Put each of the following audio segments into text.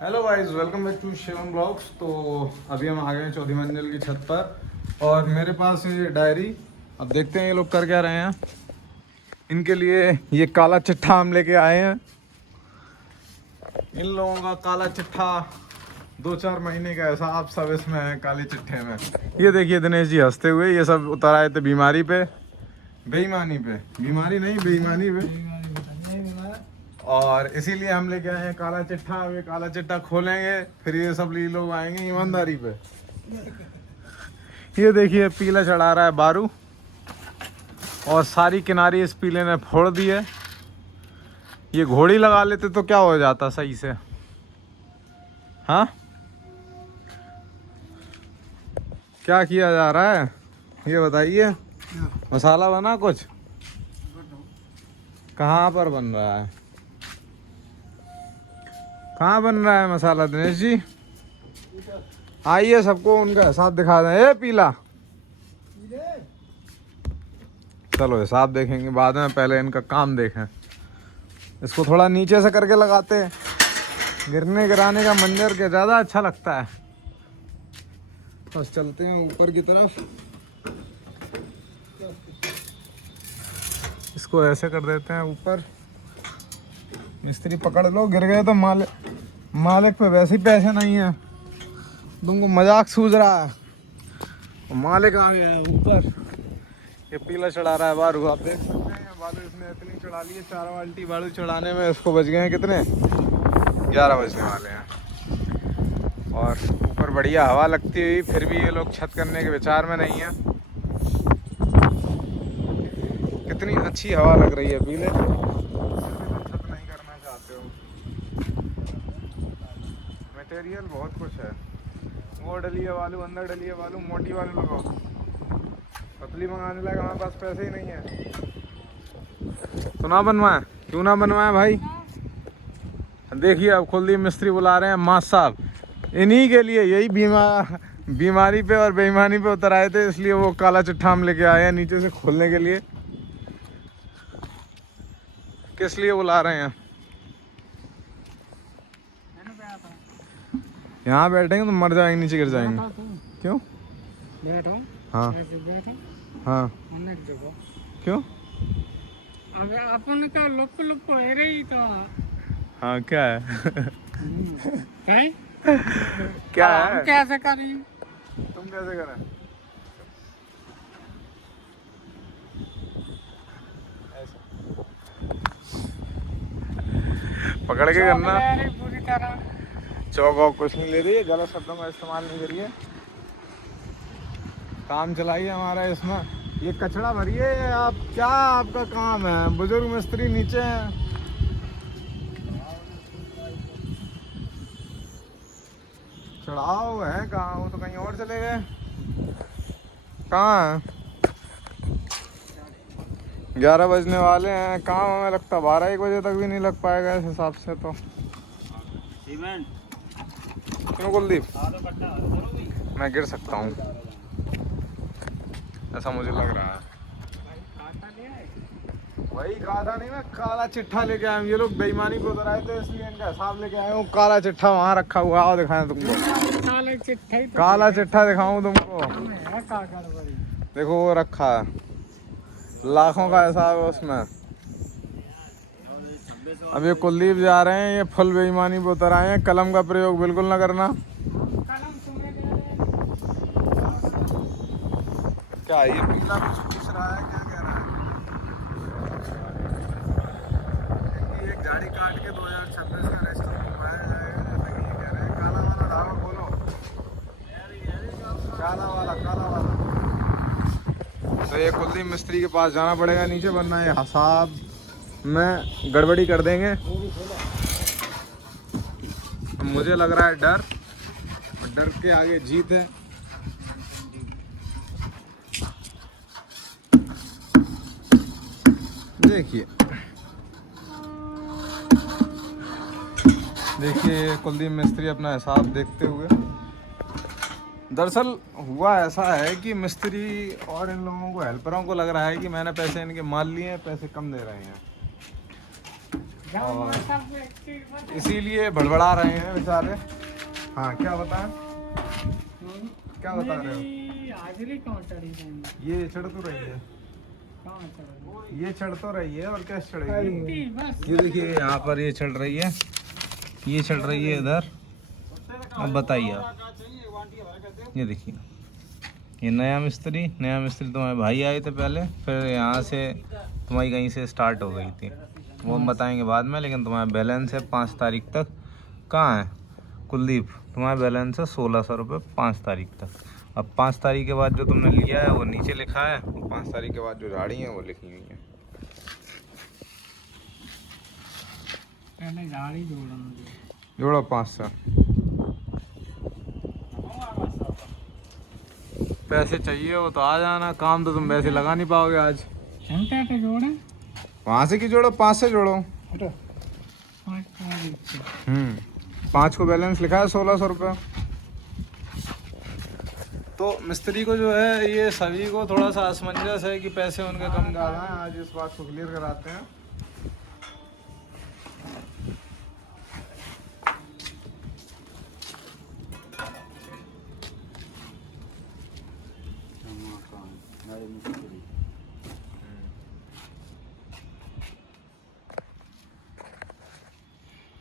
Hello guys, welcome back to Shivam blogs. तो अभी हम आ गए हैं चौथी मंजिल की छत पर और मेरे पास है ये डायरी। अब देखते हैं ये लोग कर क्या रहे हैं। इनके लिए ये काला चिट्ठा हम लेके आए हैं। इन लोगों का काला चिट्ठा 2-4 महीने का ऐसा आप सब इसमें है काले चिट्ठे में। ये देखिए दिनेश जी हंसते हुए, ये सब उतर आए थे बीमारी पे, बेईमानी पे, बीमारी नहीं बेईमानी पे। और इसीलिए हम लेके आए हैं काला चिट्ठा। अब ये काला चिट्ठा खोलेंगे फिर ये सब लोग आएंगे ईमानदारी पे। ये देखिए पीला चढ़ा रहा है बारू और सारी किनारी इस पीले ने फोड़ दी है। ये घोड़ी लगा लेते तो क्या हो जाता सही से। हाँ, क्या किया जा रहा है ये बताइए। मसाला बना कुछ? कहाँ पर बन रहा है? कहाँ बन रहा है मसाला दिनेश जी? आइए सबको उनका हिसाब दिखा दें। ए पीला, चलो हिसाब देखेंगे बाद में, पहले इनका काम देखें। इसको थोड़ा नीचे से करके लगाते हैं, गिरने गिराने का मंजर के ज़्यादा अच्छा लगता है। बस चलते हैं ऊपर की तरफ। इसको ऐसे कर देते हैं ऊपर। मिस्त्री पकड़ लो, गिर गए तो मालिक पे वैसे ही पैसे नहीं है। तुमको मजाक सूझ रहा है। मालिक आ गया है ऊपर। ये पीला चढ़ा रहा है बारू, आप देख सकते हैं। बालू इसने इतनी चढ़ा ली है, 4 बाल्टी बालू चढ़ाने में इसको बज गए हैं कितने, 11 बजने वाले हैं। और ऊपर बढ़िया हवा लगती हुई फिर भी ये लोग छत करने के विचार में नहीं है। कितनी अच्छी हवा लग रही है पीले, छत नहीं करना चाहते हो। मटेरियल बहुत कुछ है, वो डली है बालू, अंदर डली है बालू, मोटी बालू लगाओ। पतली मंगाने लगा, हमारे पास पैसे ही नहीं है तो ना बनवाएं। क्यों ना बनवाएं भाई? देखिए अब कुलदीप मिस्त्री बुला रहे हैं मास साहब। इन्हीं के लिए यही बीमारी पे और बेईमानी पे उतर आए थे, इसलिए वो काला चिट्ठा हम लेके आए हैं नीचे से खोलने के लिए। किस लिए बुला रहे हैं? यहाँ बैठेंगे तो मर जाएंगे, नीचे गिर जाएंगे। क्यों? हाँ हाँ, क्यों? अब अपन का लुक लुक है रही तो। हाँ क्या है? है? क्या है? कैसे करी? तुम कैसे करें? पकड़ के करना। पूरी तरह चौक वॉक कुछ नहीं ले रही है, गलत शब्दों का इस्तेमाल नहीं करिए। काम चलाइए हमारा इसमें। ये कचरा भरिए आप, क्या आपका काम है? बुजुर्ग मिस्त्री नीचे हैं। चढ़ाओ है कहाँ? वो तो कहीं और चले गए। कहाँ है? 11 बजने वाले हैं। काम हमें लगता 12-1 बजे तक भी नहीं लग पाएगा इस हिसाब से तो। क्यों कुलदीप? मैं गिर सकता हूँ, ऐसा मुझे लग रहा है। वही कहा था नहीं, मैं काला चिट्ठा लेके आया हूँ। ये लोग बेईमानी को उतर आए थे इसलिए इनका हिसाब लेके आया हूँ। काला चिट्ठा वहाँ रखा हुआ, आओ दिखाएं तुमको। काला चिट्ठा दिखाऊं तुमको? देखो वो रखा है, लाखों का हिसाब है उसमें। अब ये कुलदीप जा रहे हैं, ये फुल बेईमानी पे उतर आए हैं। कलम का प्रयोग बिल्कुल ना करना। क्या ये पीला कुछ पूछ रहा है? क्या कह रहा है? एक गाड़ी काट के 2026 का रजिस्टर बनवाया जाएगा, जैसे कि ये कह रहे हैं। काला वाला ढाबा खोलो, काला वाला। तो ये कुलदीप मिस्त्री के पास जाना पड़ेगा नीचे, वरना ये हिसाब में गड़बड़ी कर देंगे। मुझे लग रहा है डर, डर के आगे जीत है। देखिए कुलदीप मिस्त्री अपना हिसाब देखते हुए। दरअसल हुआ ऐसा है कि मिस्त्री और इन लोगों को, हेल्परों को लग रहा है कि मैंने पैसे इनके माल लिए हैं, पैसे कम दे रहे हैं। जाओ और WhatsApp पे एक चीज बता। इसीलिए बड़बड़ा रहे हैं बेचारे। हाँ क्या बताएं, क्या बता रहे हो? मेरी हाजिरी कहाँ चढ़ी जाएंगी? ये चढ़ तो रही है, कहाँ चढ़ी? ये चढ़ तो रही है, और क्या चढ़ेगी? इतनी बस। ये देखिए यहाँ पर ये चढ़ रही है, ये चढ़ रही है इधर। अब बताइए आप, ये देखिए ये नया मिस्त्री तुम्हारे भाई आए थे पहले, फिर यहाँ से तुम्हारी कहीं से स्टार्ट हो गई थी, वो हम बताएंगे बाद में। लेकिन तुम्हारा बैलेंस है 5 तारीख तक। कहाँ है कुलदीप? तुम्हारा बैलेंस है 1600 रुपये 5 तारीख तक। अब 5 तारीख के बाद जो तुमने लिया है वो नीचे लिखा है, और 5 तारीख के बाद जो गाड़ी है वो लिखी हुई है। पहले गाड़ी जोड़ो मुझे। जोड़ो 500 पैसे चाहिए हो तो आ जाना, काम तो तुम वैसे लगा नहीं पाओगे आज। घंटे पे जोड़े। वहाँ से की जोड़ो, 5 से जोड़ो। 5 तारीख से। 5 को बैलेंस लिखा है 1600 रुपये। तो मिस्त्री को जो है ये सभी को थोड़ा सा असमंजस है कि पैसे उनके कम ज़्यादा हैं। आज इस बात को क्लियर कराते हैं।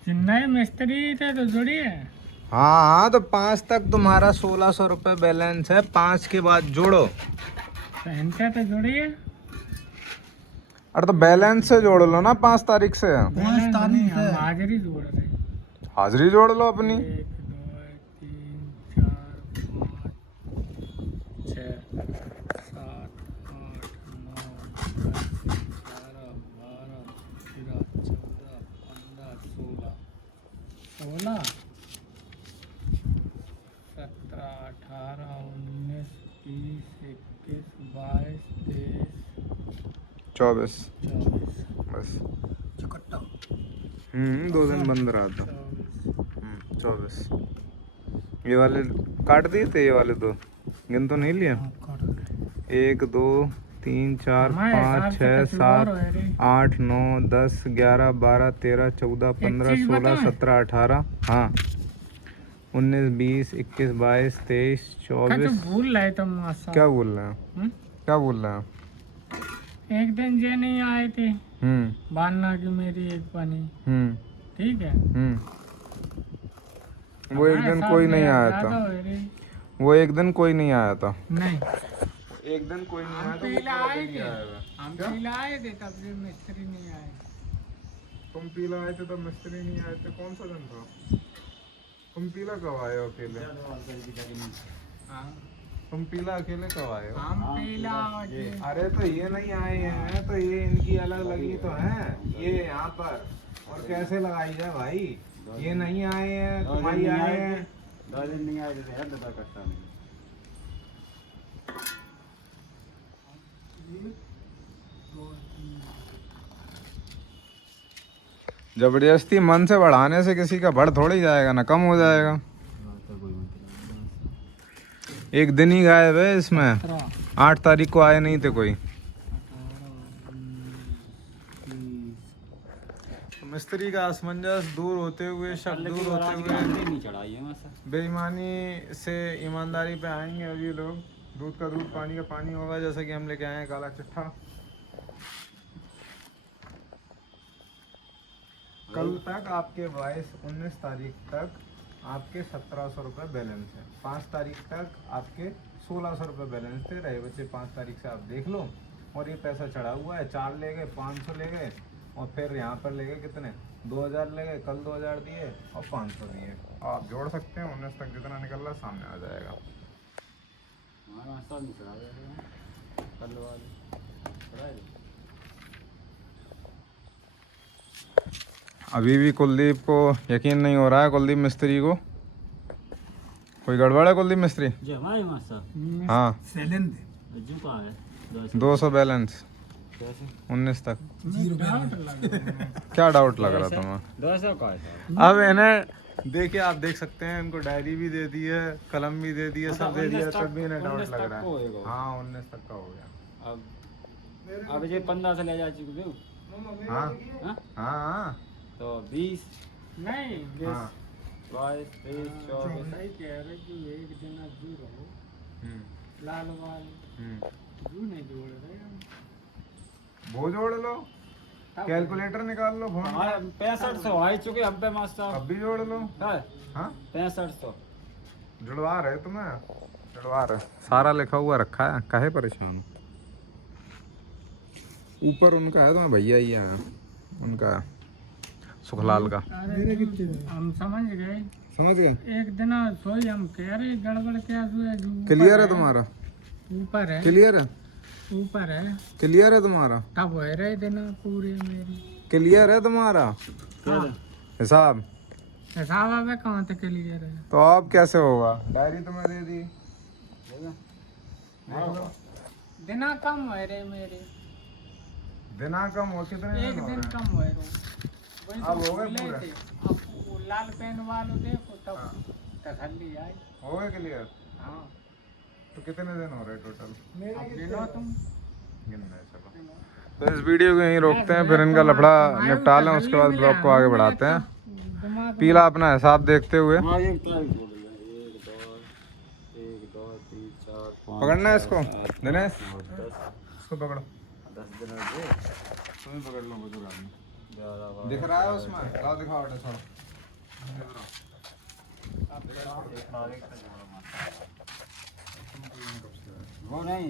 नए मिस्त्री थे तो जुड़िए। हाँ तो 5 तक तुम्हारा 1600 रुपये बैलेंस है, 5 के बाद जोड़ो। तो इनसे तो जुड़िए। अरे तो बैलेंस से जोड़ लो ना 5 तारीख से। 5 तारीख से हम हाजिरी जोड़ रहे हैं। हाजिरी जोड़ लो अपनी। 1 2 3 4 5 6 7 8 9 10 11 12 13 14 15 16 17 18 19 20 21 22 23 24 24 बस। 2 दिन बंद रहा था। 24 ये वाले काट दिए थे, ये वाले दो गिन तो नहीं लिया। 1 2 3 4 5 6 7 8 9 10 11 12 13 14 15 16 17 18 हाँ 19 20 21 22 23 24। भूल रहे तुम मासा। क्या बोल रहे हैं? क्या बोल रहे हैं? एक दिन ये नहीं आए थे बान्ना की मेरी एक पानी। ठीक है। वो एक दिन कोई नहीं आया था। वो एक दिन कोई नहीं आया था। नहीं एक दिन कोई नहीं आया था। पीला आए थे। हम पीला आए थे तब भी मिस्त्री नहीं आए। तुम पीला आए थे तब मिस्त्री नहीं आए थे? कौन सा दिन था? तुम पीला कब आए हो अकेले? तुम पीला अकेले कब आए हो? हम पीला अरे तो ये नहीं आए हैं तो ये इनकी अलग लगी तो है ये यहाँ पर, और कैसे लगाई जाए भाई? ये नहीं आए हैं, तुम्हारी आए हैं। 2 दिन नहीं आए थे, हर दफा करता नहीं। जबरदस्ती मन से बढ़ाने से किसी का बढ़ थोड़ी जाएगा ना, कम हो जाएगा। एक दिन ही गायब है इसमें। 8 तारीख को आए नहीं थे कोई। मिस्त्री का असमंजस दूर होते हुए, शक दूर होते हुए, बेईमानी से ईमानदारी पे आएंगे अब ये लोग। दूध का दूध पानी का पानी होगा, जैसा कि हम लेके आए हैं काला चिट्ठा। कल तक आपके 19 तारीख तक आपके 1700 रुपये बैलेंस है। 5 तारीख तक आपके 1600 रुपये बैलेंस थे। रहे बच्चे 5 तारीख से आप देख लो। और ये पैसा चढ़ा हुआ है, 4 ले गए, 500 ले गए, और फिर यहाँ पर ले गए कितने? 2000 ले गए, कल 2000 दिए और 500 दिए। आप जोड़ सकते हैं, 19 तक जितना निकल रहा सामने आ जाएगा। अभी भी कुलदीप को यकीन नहीं हो रहा है। कुलदीप मिस्त्री को कोई गड़बड़ है? कुलदीप मिस्त्री हाँ 200 बैलेंस 19 तक। क्या डाउट लग रहा तुम्हें? 200 का अब इन्हें देखिए, आप देख सकते हैं इनको डायरी भी दे दी है, कलम भी दे दी है, सब दे दिया, तब भी इन्हें डाउट लग रहा है। हाँ 19 तक का हो गया। अब ये 15 से ले जा चुके हो। हाँ हाँ तो 20 नहीं हाँ 22 23 24 सही कह रहे कि एक दिन जू रहो लाल वाल जू नहीं जोड़ रहे हम वो जोड़ लो, कैलकुलेटर निकाल लो फोन में। हमारे 6500 आई चुके अब पे मास्टर अब भी जोड़ लो। है हाँ 6500 जुड़वा रहे तुम्हें, जुड़वा रहे, सारा लिखा हुआ रखा है, काहे परेशान। ऊपर उनका है, तुम्हें भैया ही है उनका, सुखलाल का। हम समझ गए। समझ गए? एक दिन सोई हम कह रहे गड़बड़ क्या हुआ जू क्लियर है तुम्हारा? ऊपर है, क्लियर है? ऊपर है, क्लियर है तुम्हारा? तब हो रहे दिन पूरे मेरी क्लियर है तुम्हारा हिसाब? हिसाब अब कहाँ तक क्लियर है? तो अब कैसे होगा? डायरी तुम्हें दे दी, देख लो। दिना कम हो रहे मेरे, दिना कम हो, कितने एक दिन हो दिन रहे? कम हो रहे। वही अब हो गए बोले पूरे? थे, अब वो लाल पेन वालों देखो तब तसल्ली आई। हो गए क्लियर? हाँ तो कितने दिन हो रहे टोटल? अब गिनो तुम। गिनना है, चलो। तो इस वीडियो को यहीं रोकते हैं, फिर इनका लफड़ा निपटा लें, उसके बाद ब्लॉग को आगे बढ़ाते हैं। पीला अपना हिसाब देखते हुए हाँ एक तारीख बोल रहे 1 2 3 4 5 पकड़ना है इसको। दिनेश 10 इसको पकड़ो, 10 दिन हो गए तुम्हें पकड़ लो बुजुर्ग आदमी। 11 दिख रहा है उसमें? लाओ दिखाओ बेटा, छोड़ो। वो नहीं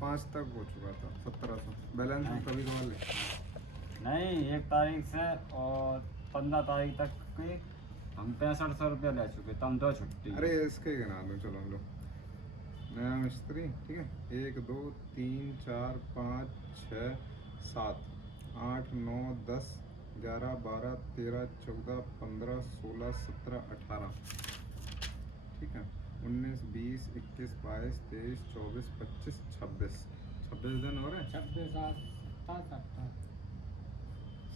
5 तक हो चुका था, 1700 बैलेंस में कभी कभार ले। नहीं 1 तारीख से और 15 तारीख तक के हम 6500 रुपया ले चुके तो हम 2 छुट्टी। अरे इसके गिना दो, चलो लो। नया मिस्त्री, ठीक है। 1 2 3 4 5 6 7 8 9 10 11 12 13 14 15 16 17 18, ठीक है। 19 20 21 22 23 24 25 26 दिन हो रहे हैं। 26 7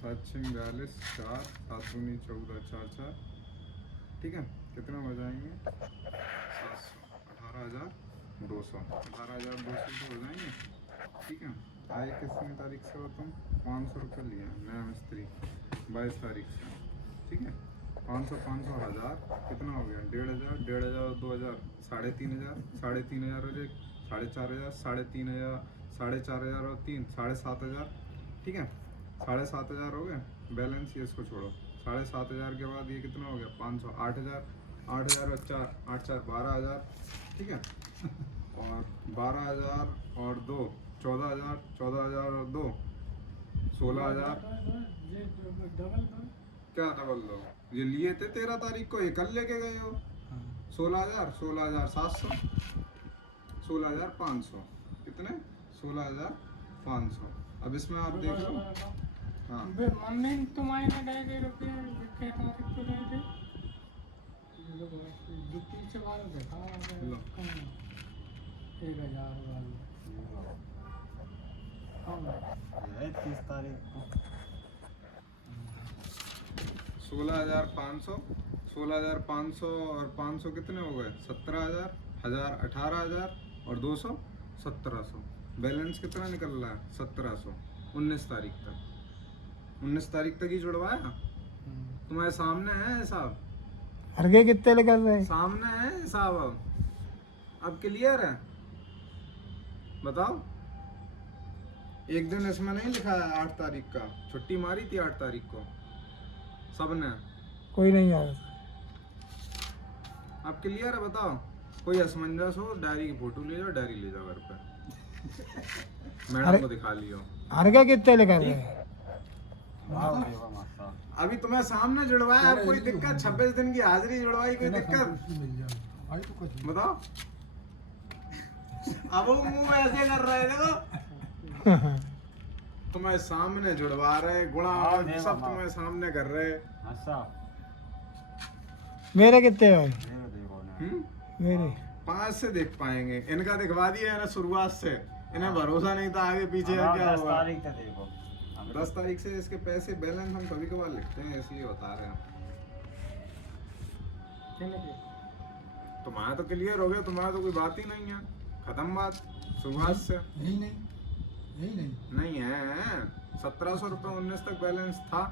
7 6 42 4 7 दूनी 14 4 4, ठीक है। कितना हो जाएंगे? 18,200 18,200 हो जाएंगे, ठीक है। आए कितनी तारीख से हो तुम? 500 रुपये लिया नया मिस्त्री 22 तारीख से, ठीक है। 500 500 1000 कितना हो गया? 1,500 1,500 2,000 3,500 3,500 हो जाए, 4,500 3,500 4,500 और 3 7,500, ठीक है। 7,500 हो गए बैलेंस, ये इसको छोड़ो। 7,500 के बाद ये कितना हो गया? 500 8,000 8,000 और 4 8 4 12,000, ठीक है। और 12,000 और 2 14,000 14,000 और 2 16,000। क्या डबल दो? ये लिए थे 13 तारीख को, ये कल लेके गए हो। 16,000 16,700 16,500, कितने? 16,500। अब इसमें आप देख लो। हाँ मम्मी तुम्हारे में गए थे रुपये कितने तारीख को गए थे? पीछे वाला देखा लो। 1,000 वाला ये 30 तारीख को 16,500 16,500 और 500 कितने हो गए? 17,000 1000 18,000 और 200 1700। बैलेंस कितना निकल रहा है? 1700। 19 तारीख तक 19 तारीख तक ही जुड़वाया। तुम्हारे सामने है हिसाब, अर्घे कितने निकल रहे? सामने है हिसाब। अब क्लियर है? बताओ। एक दिन इसमें नहीं लिखा है 8 तारीख का, छुट्टी मारी थी 8 तारीख को सबने। कोई नहीं आया। अब क्लियर है? बताओ। कोई असमंजस हो, डायरी की फोटो ले जाओ, डायरी ले जाओ घर पे, मैडम को दिखा लियो। अर्घे कितने निकल रहे? अभी तुम्हें सामने जुड़वाया, अब कोई दिक्कत? 26 दिन की हाजिरी जुड़वाई, कोई दिक्कत? बताओ। अब वो मुंह ऐसे कर रहे हैं, देखो। तुम्हें सामने जुड़वा रहे, गुणा सब तुम्हें सामने कर रहे। अच्छा मेरे कितने भाई? देखो ना मेरे 5 से देख पाएंगे, इनका दिखवा दिया है ना शुरुआत से। इन्हें भरोसा नहीं था आगे पीछे क्या 10 होगा। तारीख तक देखो 10 तारीख से इसके पैसे बैलेंस हम कभी कभार लिखते हैं, इसलिए बता रहे हैं। तुम्हारा तो क्लियर हो गया, तुम्हारा तो कोई बात ही नहीं है, खत्म बात। शुरुआत से यही नहीं नहीं है। 1700 रुपये 19 तक बैलेंस था,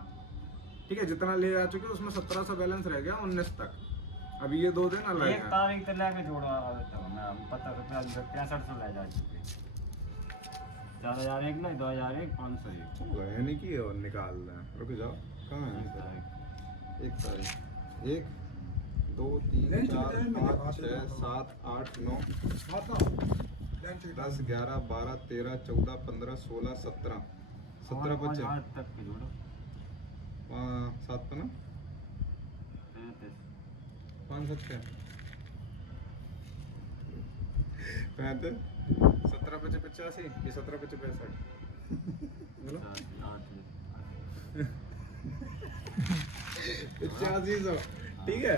ठीक है, जितना ले आ चुके उसमें 1700 बैलेंस रह गया 19 तक। अब ये 2 दिन अलग एक है। तारीख तक लेके जोड़ो मैं 6500 ले जा चुके 4001 नहीं 2001 501 गए नहीं कि और निकाल रहे हैं, रुक जाओ, कहाँ है एक तारीख 1 2 3 4 5 6 7 8 9 10 11 12 13 14 15 16 17 17 बच्चे 8 तक के जोड़ो 7 पे ना 5 7 35 17 बचे 85 ये 17 बचे 65 बोलो 8500 ठीक है।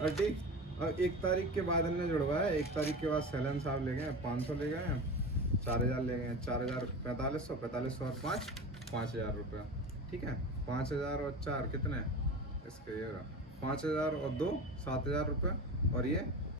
और ठीक, और 1 तारीख के बाद हमने जुड़वाया, 1 तारीख के बाद सैलन साहब ले गए 500 ले गए, 4000 ले गए, 4000 4500 और 5 5000 रुपये, ठीक है। 5000 और 4 कितने इसके, ये 5000 और 2 7000 रुपये, और ये